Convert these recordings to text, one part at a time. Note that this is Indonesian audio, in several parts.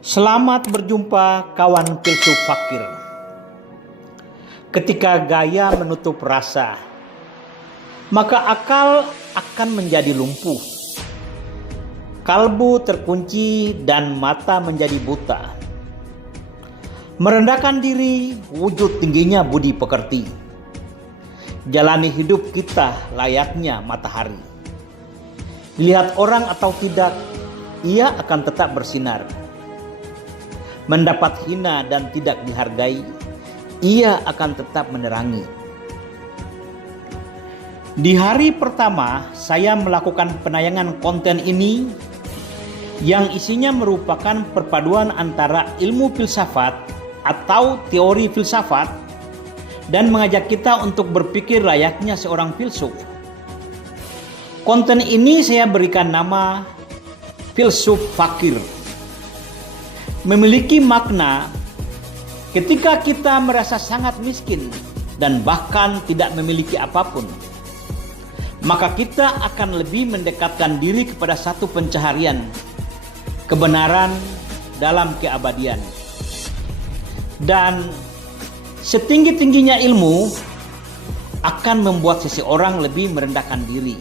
Selamat berjumpa kawan filsuf fakir. Ketika gaya menutup rasa, maka akal akan menjadi lumpuh. Kalbu terkunci dan mata menjadi buta. Merendahkan diri, wujud tingginya budi pekerti. Jalani hidup kita layaknya matahari. Dilihat orang atau tidak, ia akan tetap bersinar. Mendapat hina dan tidak dihargai, ia akan tetap menerangi. Di hari pertama saya melakukan penayangan konten ini yang isinya merupakan perpaduan antara ilmu filsafat atau teori filsafat dan mengajak kita untuk berpikir layaknya seorang filsuf. Konten ini saya berikan nama filsuf fakir. Memiliki makna ketika kita merasa sangat miskin dan bahkan tidak memiliki apapun, maka kita akan lebih mendekatkan diri kepada satu pencaharian, kebenaran dalam keabadian. Dan setinggi-tingginya ilmu akan membuat seseorang lebih merendahkan diri.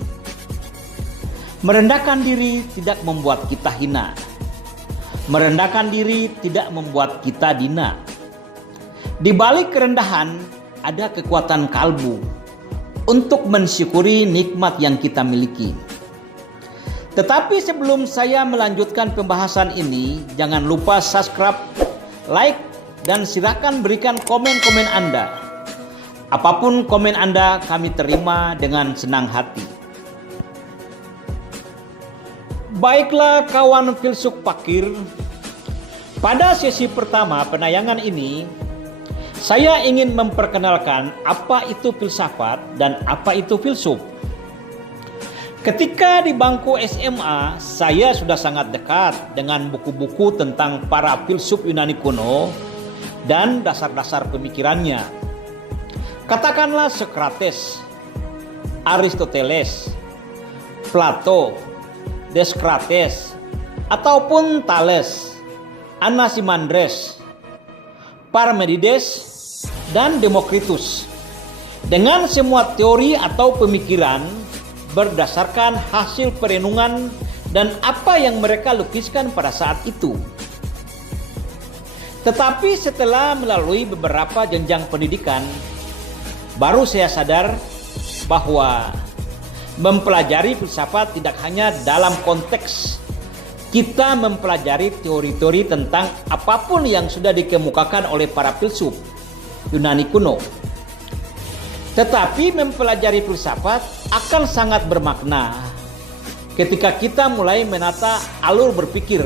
Merendahkan diri tidak membuat kita hina. Merendahkan diri tidak membuat kita dina. Di balik kerendahan ada kekuatan kalbu untuk mensyukuri nikmat yang kita miliki. Tetapi sebelum saya melanjutkan pembahasan ini, jangan lupa subscribe, like, dan silakan berikan komen-komen Anda. Apapun komen Anda kami terima dengan senang hati. Baiklah kawan filsuf fakir, pada sesi pertama penayangan ini saya ingin memperkenalkan apa itu filsafat dan apa itu filsuf. Ketika di bangku SMA, saya sudah sangat dekat dengan buku-buku tentang para filsuf Yunani kuno dan dasar-dasar pemikirannya. Katakanlah Socrates, Aristoteles, Plato, Descartes, ataupun Thales, Anaximandres, Parmenides, dan Demokritus. Dengan semua teori atau pemikiran berdasarkan hasil perenungan dan apa yang mereka lukiskan pada saat itu. Tetapi setelah melalui beberapa jenjang pendidikan, baru saya sadar bahwa mempelajari filsafat tidak hanya dalam konteks kita mempelajari teori-teori tentang apapun yang sudah dikemukakan oleh para filsuf Yunani kuno. Tetapi mempelajari filsafat akan sangat bermakna ketika kita mulai menata alur berpikir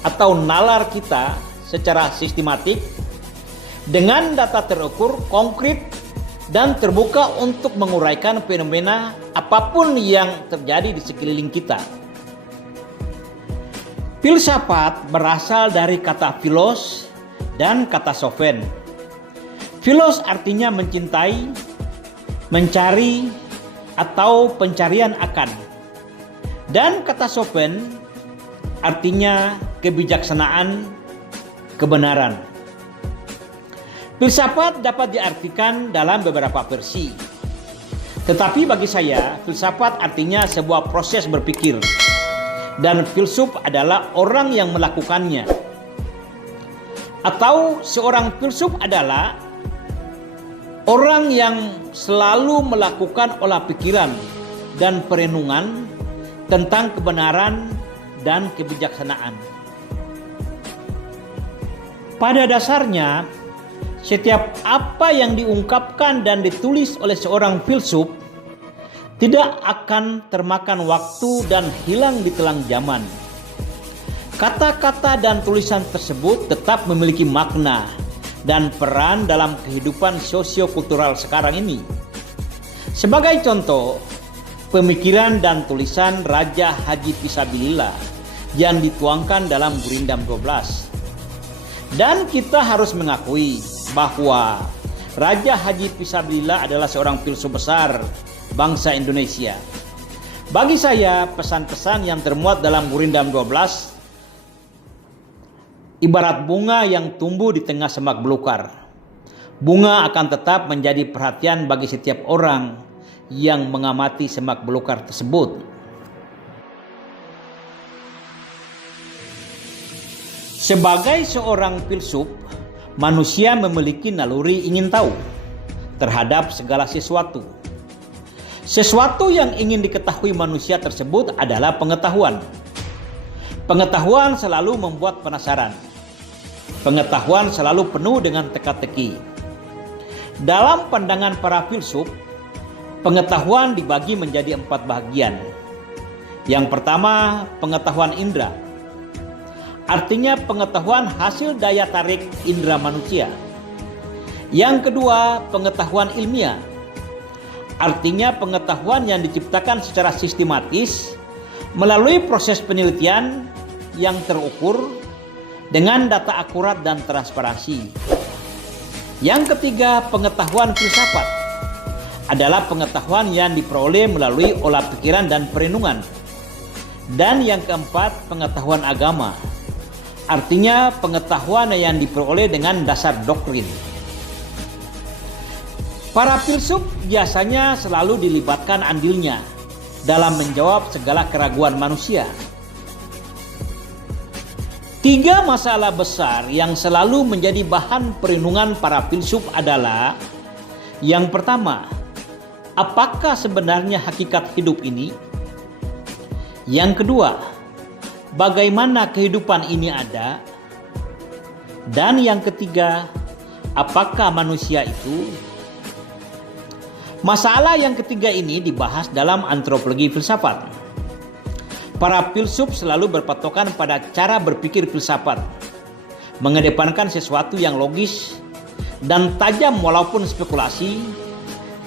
atau nalar kita secara sistematik dengan data terukur, konkret, dan terbuka untuk menguraikan fenomena apapun yang terjadi di sekeliling kita. Filsafat berasal dari kata philos dan kata sophen. Philos artinya mencintai, mencari, atau pencarian akan. Dan kata sophen artinya kebijaksanaan, kebenaran. Filsafat dapat diartikan dalam beberapa versi. Tetapi bagi saya, filsafat artinya sebuah proses berpikir. Dan filsuf adalah orang yang melakukannya. Atau seorang filsuf adalah orang yang selalu melakukan olah pikiran dan perenungan tentang kebenaran dan kebijaksanaan. Pada dasarnya, setiap apa yang diungkapkan dan ditulis oleh seorang filsuf tidak akan termakan waktu dan hilang di telang zaman. Kata-kata dan tulisan tersebut tetap memiliki makna dan peran dalam kehidupan sosiokultural sekarang ini. Sebagai contoh, pemikiran dan tulisan Raja Haji Fisabilillah yang dituangkan dalam Gurindam 12. Dan kita harus mengakui bahwa Raja Haji Fisabilillah adalah seorang filsuf besar bangsa Indonesia. Bagi saya, pesan-pesan yang termuat dalam Gurindam 12 ibarat bunga yang tumbuh di tengah semak belukar. Bunga akan tetap menjadi perhatian bagi setiap orang yang mengamati semak belukar tersebut. Sebagai seorang filsuf, manusia memiliki naluri ingin tahu terhadap segala sesuatu. Sesuatu yang ingin diketahui manusia tersebut adalah pengetahuan. Pengetahuan selalu membuat penasaran. Pengetahuan selalu penuh dengan teka-teki. Dalam pandangan para filsuf, pengetahuan dibagi menjadi 4 bagian. Yang pertama, pengetahuan indera. Artinya pengetahuan hasil daya tarik indera manusia. Yang kedua, pengetahuan ilmiah. Artinya pengetahuan yang diciptakan secara sistematis melalui proses penelitian yang terukur dengan data akurat dan transparansi. Yang ketiga, pengetahuan filsafat adalah pengetahuan yang diperoleh melalui olah pikiran dan perenungan. Dan yang keempat, pengetahuan agama. Artinya pengetahuan yang diperoleh dengan dasar doktrin. Para filsuf biasanya selalu dilibatkan andilnya dalam menjawab segala keraguan manusia. 3 masalah besar yang selalu menjadi bahan perenungan para filsuf adalah: yang pertama, apakah sebenarnya hakikat hidup ini? Yang kedua, bagaimana kehidupan ini ada? Dan yang ketiga, apakah manusia itu? Masalah yang ketiga ini dibahas dalam antropologi filsafat. Para filsuf selalu berpatokan pada cara berpikir filsafat, mengedepankan sesuatu yang logis dan tajam walaupun spekulasi,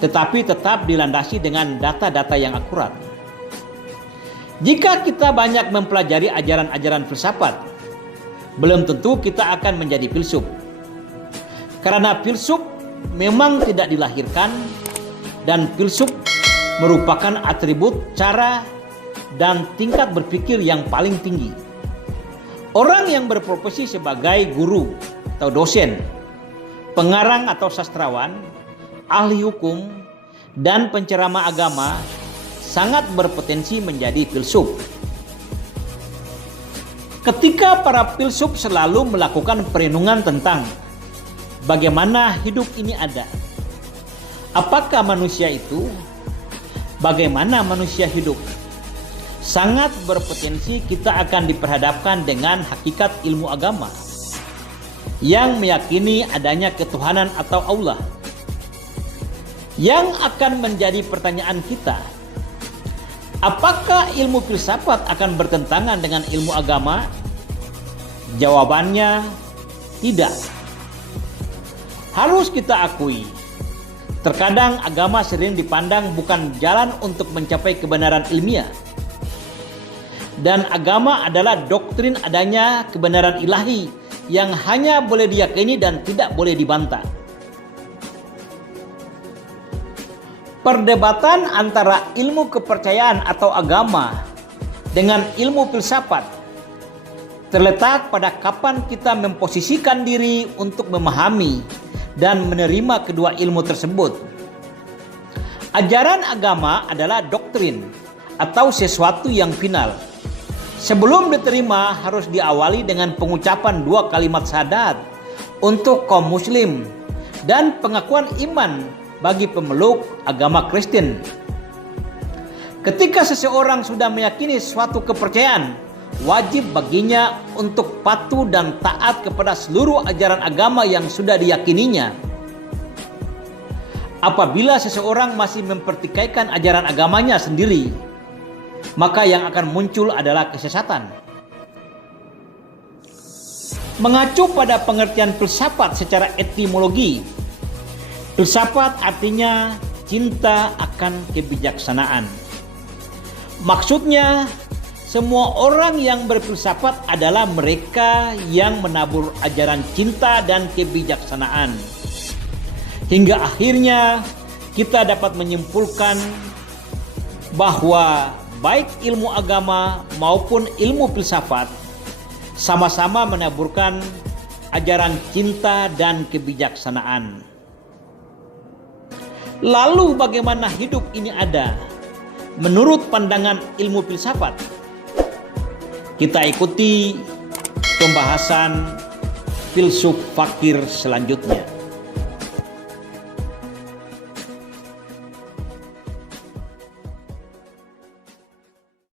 tetapi tetap dilandasi dengan data-data yang akurat. Jika kita banyak mempelajari ajaran-ajaran filsafat, belum tentu kita akan menjadi filsuf. Karena filsuf memang tidak dilahirkan, dan filsuf merupakan atribut, cara, dan tingkat berpikir yang paling tinggi. Orang yang berprofesi sebagai guru atau dosen, pengarang atau sastrawan, ahli hukum, dan penceramah agama sangat berpotensi menjadi filsuf. Ketika para filsuf selalu melakukan perenungan tentang bagaimana hidup ini ada, apakah manusia itu, bagaimana manusia hidup, sangat berpotensi kita akan diperhadapkan dengan hakikat ilmu agama yang meyakini adanya ketuhanan atau Allah. Yang akan menjadi pertanyaan kita, apakah ilmu filsafat akan bertentangan dengan ilmu agama? Jawabannya tidak. Harus kita akui, terkadang agama sering dipandang bukan jalan untuk mencapai kebenaran ilmiah. Dan agama adalah doktrin adanya kebenaran ilahi yang hanya boleh diyakini dan tidak boleh dibantah. Perdebatan antara ilmu kepercayaan atau agama dengan ilmu filsafat terletak pada kapan kita memposisikan diri untuk memahami dan menerima kedua ilmu tersebut. Ajaran agama adalah doktrin atau sesuatu yang final. Sebelum diterima harus diawali dengan pengucapan 2 kalimat syahadat untuk kaum muslim dan pengakuan iman bagi pemeluk agama Kristen. Ketika seseorang sudah meyakini suatu kepercayaan, wajib baginya untuk patuh dan taat kepada seluruh ajaran agama yang sudah diyakininya. Apabila seseorang masih mempertikaikan ajaran agamanya sendiri, maka yang akan muncul adalah kesesatan. Mengacu pada pengertian filsafat secara etimologi, filsafat artinya cinta akan kebijaksanaan. Maksudnya, semua orang yang berfilsafat adalah mereka yang menabur ajaran cinta dan kebijaksanaan. Hingga akhirnya kita dapat menyimpulkan bahwa baik ilmu agama maupun ilmu filsafat sama-sama menaburkan ajaran cinta dan kebijaksanaan. Lalu bagaimana hidup ini ada menurut pandangan ilmu filsafat? Kita ikuti pembahasan filsuf fakir selanjutnya.